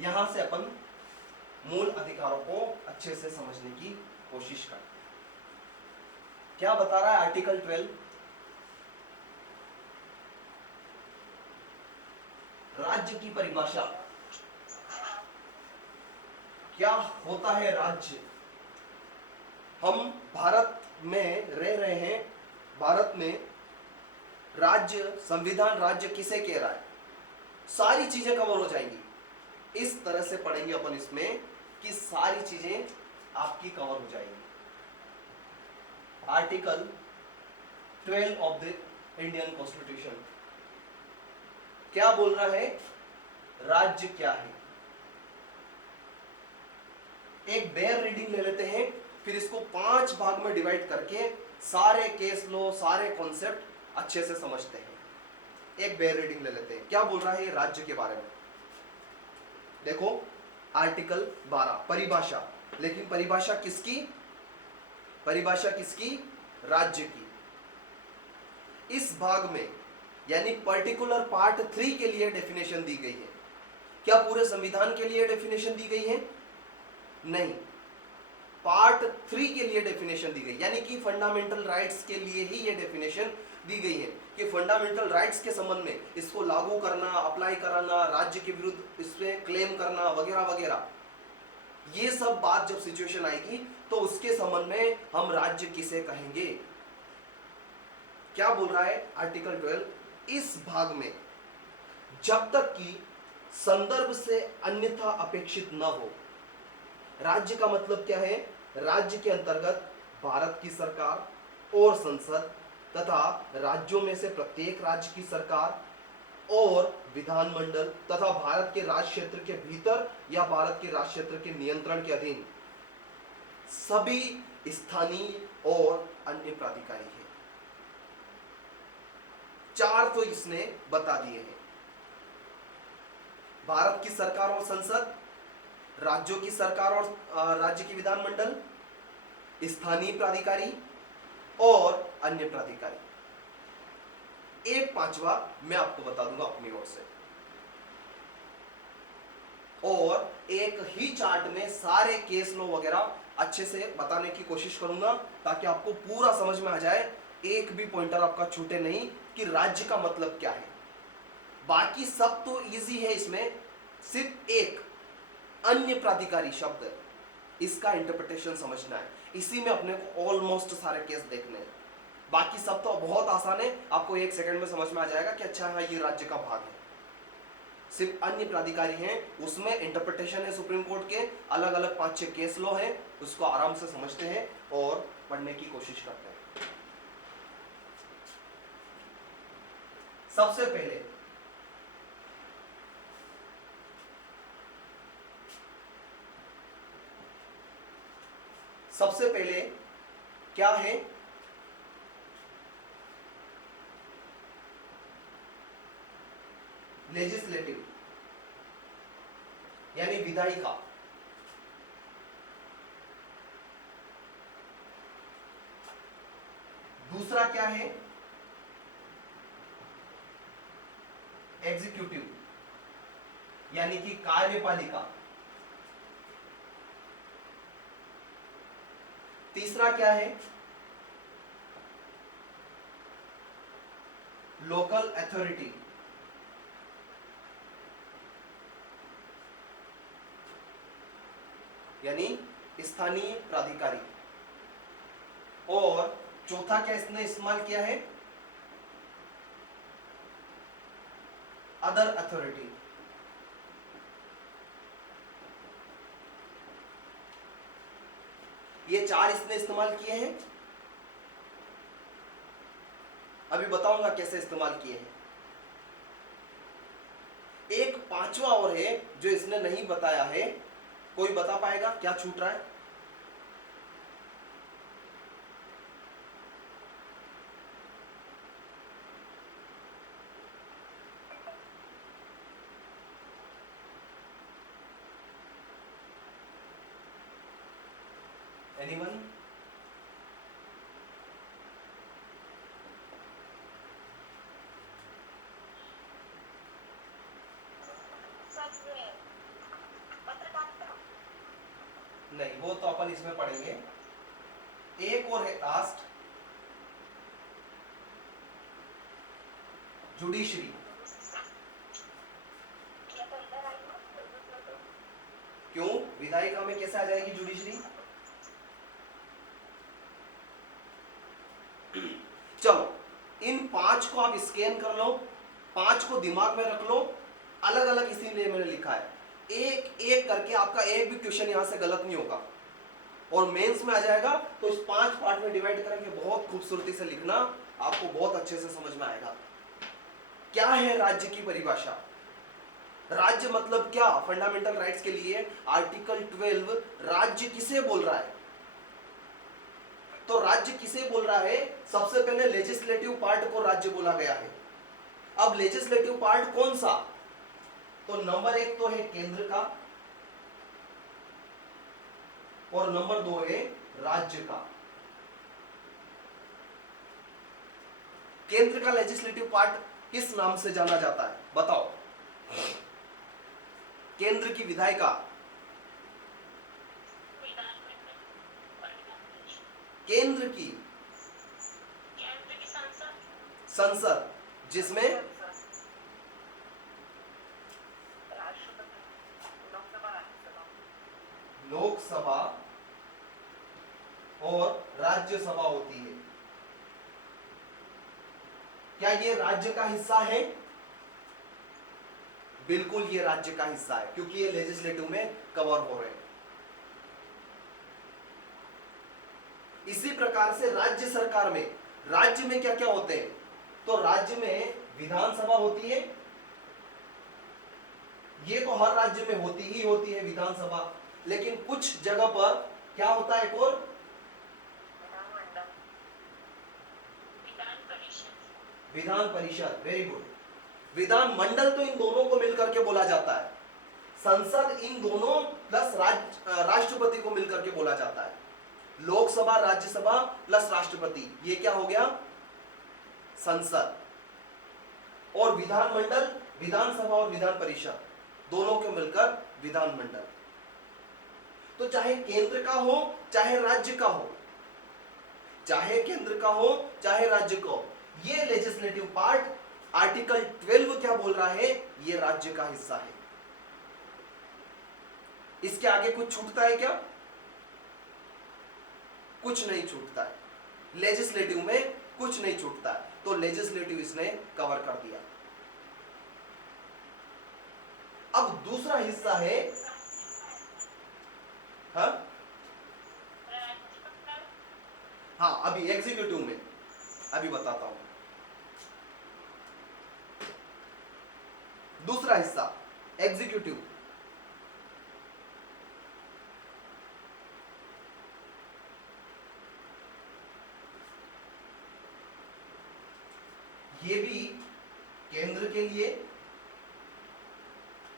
यहां से अपन मूल अधिकारों को अच्छे से समझने की कोशिश करते हैं। क्या बता रहा है आर्टिकल 12? राज्य की परिभाषा। क्या होता है राज्य? हम भारत में रह रहे हैं। भारत में राज्य, संविधान राज्य किसे कह रहा है, सारी चीजें कवर हो जाएंगी। इस तरह से पढ़ेंगे अपन इसमें कि सारी चीजें आपकी कवर हो जाएंगी। Article 12 of the Indian constitution क्या बोल रहा है? राज्य क्या है? एक बेयर रीडिंग ले लेते हैं, फिर इसको 5 भाग में डिवाइड करके सारे केस लो, सारे कॉन्सेप्ट अच्छे से समझते हैं। एक बेयर रीडिंग ले लेते हैं। क्या बोल रहा है ये राज्य के बारे में? देखो, आर्टिकल 12 परिभाषा। लेकिन परिभाषा किसकी? परिभाषा किसकी? राज्य की। इस भाग में यानी पर्टिकुलर पार्ट 3 के लिए डेफिनेशन दी गई है। क्या पूरे संविधान के लिए डेफिनेशन दी गई है? नहीं, पार्ट 3 के लिए डेफिनेशन दी गई, यानी कि फंडामेंटल राइट्स के लिए ही ये डेफिनेशन दी गई है कि फंडामेंटल राइट्स के संबंध में इसको लागू करना, अप्लाई कराना, राज्य के विरुद्ध इसमें क्लेम करना वगैरह वगैरह, ये सब बात जब सिचुएशन आएगी तो उसके संबंध में हम राज्य किसे कहेंगे। क्या बोल रहा है आर्टिकल 12? इस भाग में जब तक कि संदर्भ से अन्यथा अपेक्षित न हो। राज्य का मतलब क्या है? राज्य के अंतर्गत भारत की सरकार और संसद तथा राज्यों में से प्रत्येक राज्य की सरकार और विधानमंडल तथा भारत के राज क्षेत्र के भीतर या भारत के राज क्षेत्र के नियंत्रण के अधीन सभी स्थानीय और अन्य प्राधिकारी हैं। 4 तो इसने बता दिए हैं। भारत की सरकार और संसद, राज्यों की सरकार और राज्य की विधानमंडल, स्थानीय प्राधिकारी और अन्य प्राधिकारी। एक 5वां मैं आपको बता दूंगा अपनी ओर से, और एक ही चार्ट में सारे केस लो वगैरह अच्छे से बताने की कोशिश करूंगा ताकि आपको पूरा समझ में आ जाए, एक भी पॉइंटर आपका छूटे नहीं कि राज्य का मतलब क्या है। बाकी सब तो इजी है, इसमें सिर्फ एक अन्य प्राधिकारी शब्द, इसका इंटरप्रिटेशन समझना है। इसी में अपने को ऑलमोस्ट सारे केस देखने हैं। बाकी सब तो बहुत आसान है, आपको 1 सेकंड में समझ में आ जाएगा कि अच्छा हाँ ये राज्य का भाग है। सिर्फ अन्य प्राधिकारी हैं, उसमें इंटरप्रिटेशन है सुप्रीम कोर्ट के, अलग अलग 5-6 केस लो हैं, उसको आराम से समझते हैं और पढ़ने की कोशिश करते हैं। सबसे पहले क्या है? लेजिस्लेटिव यानी विधायिका। दूसरा क्या है? एग्जीक्यूटिव यानी कि कार्यपालिका। तीसरा क्या है? लोकल अथॉरिटी यानी स्थानीय प्राधिकारी। और चौथा क्या इसने इस्तेमाल किया है? Other authority. ये 4 इसने इस्तेमाल किए हैं। अभी बताऊंगा कैसे इस्तेमाल किए हैं। एक 5वां और है जो इसने नहीं बताया है, कोई बता पाएगा क्या छूट रहा है? एनीवन? नहीं, वो तो अपन इसमें पढ़ेंगे। एक और है लास्ट, जुडिशरी। क्यों, विधायिका में कैसे आ जाएगी जुडिशरी? चलो इन 5 को आप स्कैन कर लो, 5 को दिमाग में रख लो, अलग अलग इसीलिए मैंने लिखा है। एक एक करके आपका एक भी क्वेश्चन यहां से गलत नहीं होगा, और मेंस में आ जाएगा तो इस 5 पार्ट में डिवाइड करके बहुत खूबसूरती से लिखना, आपको बहुत अच्छे से समझ में आएगा। क्या है राज्य की परिभाषा? राज्य मतलब क्या? फंडामेंटल राइट्स के लिए आर्टिकल 12 राज्य किसे बोल रहा है? तो राज्य किसे बोल रहा है? सबसे पहले लेजिस्लेटिव पार्ट को राज्य बोला गया है। अब लेजिस्लेटिव पार्ट कौन सा? तो नंबर 1 तो है केंद्र का, और नंबर 2 है राज्य का। केंद्र का लेजिस्लेटिव पार्ट किस नाम से जाना जाता है? बताओ। केंद्र की विधायिका, केंद्र की संसद, जिसमें लोकसभा और राज्यसभा होती है। क्या ये राज्य का हिस्सा है? बिल्कुल ये राज्य का हिस्सा है, क्योंकि ये लेजिस्लेटिव में कवर हो रहे हैं। इसी प्रकार से राज्य सरकार में, राज्य में क्या क्या होते हैं? तो राज्य में विधानसभा होती है, ये तो हर राज्य में होती ही होती है विधानसभा, लेकिन कुछ जगह पर क्या होता है? एक और विधान परिषद। Very good. विधान मंडल तो इन दोनों को मिलकर के बोला जाता है, संसद इन दोनों प्लस राष्ट्रपति को मिलकर के बोला जाता है। लोकसभा, राज्यसभा प्लस राष्ट्रपति, ये क्या हो गया? संसद। और विधानमंडल, विधानसभा और विधान परिषद दोनों के मिलकर विधानमंडल। तो चाहे केंद्र का हो चाहे राज्य का हो, चाहे केंद्र का हो चाहे राज्य का हो, ये लेजिस्लेटिव पार्ट आर्टिकल 12 क्या बोल रहा है? ये राज्य का हिस्सा है। इसके आगे कुछ छूटता है क्या? कुछ नहीं छूटता है। लेजिस्लेटिव में कुछ नहीं छूटता है, तो लेजिस्लेटिव इसने कवर कर दिया। अब दूसरा हिस्सा है, हाँ अभी एग्जीक्यूटिव में अभी बताता हूं। दूसरा हिस्सा एग्जीक्यूटिव। ये भी केंद्र के लिए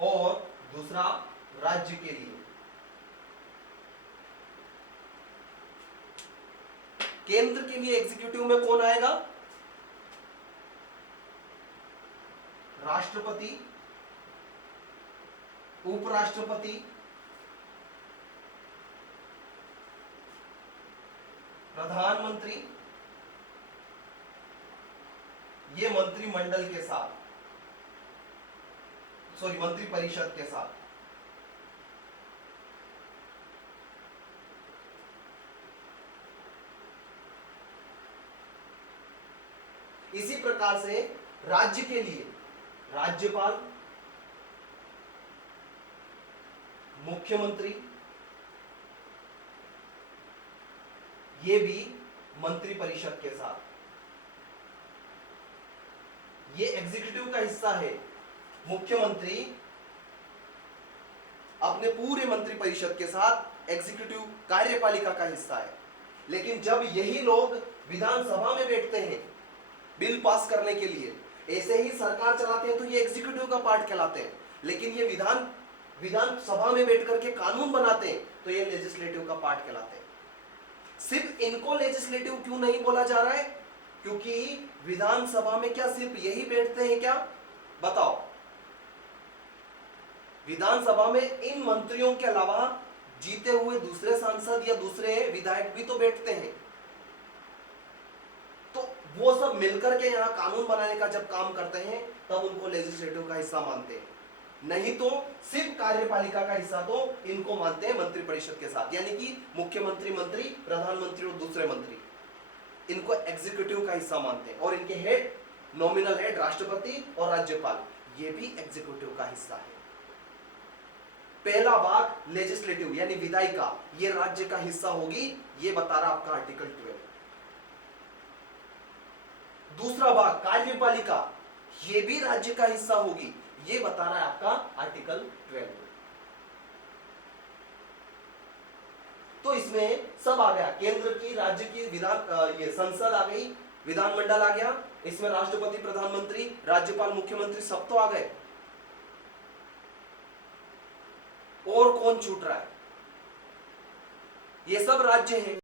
और दूसरा राज्य के लिए। केंद्र के लिए एग्जीक्यूटिव में कौन आएगा? राष्ट्रपति, उपराष्ट्रपति, प्रधानमंत्री, ये मंत्रिमंडल के साथ, सॉरी मंत्री परिषद के साथ। इसी प्रकार से राज्य के लिए राज्यपाल, मुख्यमंत्री, ये भी मंत्री परिषद के साथ। ये एग्जीक्यूटिव का हिस्सा है। मुख्यमंत्री अपने पूरे मंत्री परिषद के साथ एग्जीक्यूटिव कार्यपालिका का हिस्सा है, लेकिन जब यही लोग विधानसभा में बैठते हैं बिल पास करने के लिए, ऐसे ही सरकार चलाते हैं, तो ये एग्जीक्यूटिव का पार्ट कहलाते हैं। लेकिन ये विधानसभा में बैठ करके कानून बनाते हैं, तो ये लेजिस्लेटिव का पार्ट कहलाते हैं। सिर्फ इनको लेजिस्लेटिव क्यों नहीं बोला जा रहा है? क्योंकि विधानसभा में क्या सिर्फ यही बैठते हैं क्या? बताओ। विधानसभा में इन मंत्रियों के अलावा जीते हुए दूसरे सांसद या दूसरे विधायक भी तो बैठते हैं, तो वो सब मिलकर के यहाँ कानून बनाने का जब काम करते हैं तब उनको लेजिस्लेटिव का हिस्सा मानते हैं, नहीं तो सिर्फ कार्यपालिका का हिस्सा तो इनको मानते हैं मंत्रिपरिषद के साथ, यानी कि मुख्यमंत्री, मंत्री, प्रधानमंत्री और दूसरे मंत्री, इनको एग्जीक्यूटिव का हिस्सा मानते हैं। और इनके हेड, नॉमिनल हेड राष्ट्रपति और राज्यपाल, ये भी एग्जीक्यूटिव का हिस्सा है। पहला भाग लेजिस्लेटिव यानी विधायिका, ये राज्य का हिस्सा होगी, ये बता रहा आपका आर्टिकल 12। दूसरा भाग कार्यपालिका, ये भी राज्य का हिस्सा होगी, ये बता रहा है आपका आर्टिकल 12। तो इसमें सब आ गया, केंद्र की, राज्य की, विधान, ये संसद आ गई, विधानमंडल आ गया, इसमें राष्ट्रपति, प्रधानमंत्री, राज्यपाल, मुख्यमंत्री सब तो आ गए। और कौन छूट रहा है? ये सब राज्य हैं,